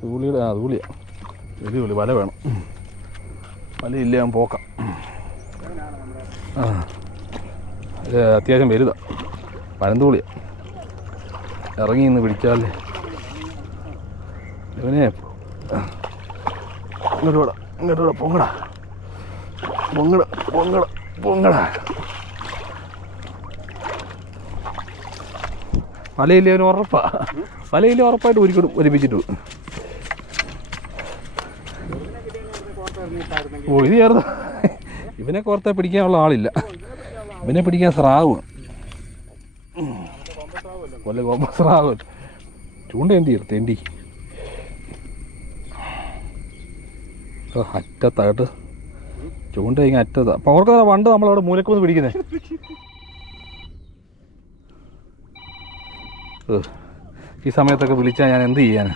തൂളിയുടെ തൂളിയാണ് വലിയ വിളി വല വേണം. വലയില്ല ഞാൻ പോക്കാം. ഇത് അത്യാവശ്യം വലുതാണ്, പനന്തൂളിയാണ്. ഇറങ്ങി നിന്ന് പിടിച്ചാലേ ഇവനെ ഇങ്ങോട്ട് പൊങ്ങടാ പൊങ്ങട പൊങ്ങട പൊങ്ങടാ. വലയില്ല അവന് ഉറപ്പാ, വലയില്ല ഉറപ്പായിട്ട് ഒരുമിച്ചിട്ട്. ഓ ഇത് ചേർന്ന് ഇവനെ കോർത്ത പിടിക്കാനുള്ള ആളില്ല, ഇവനെ പിടിക്കാൻ സ്രാവ് കൊല്ല കോമ്പ സ്രാവ്. ചൂണ്ട തെണ്ടി അറ്റത്തായിട്ട് ചൂണ്ട ഇങ്ങനെ അറ്റത്താ. അപ്പം അവർക്ക് പണ്ട് നമ്മളവിടെ മൂലക്കൊന്ന് പിടിക്കുന്നേ. ഈ സമയത്തൊക്കെ വിളിച്ചാൽ ഞാൻ എന്ത് ചെയ്യാൻ?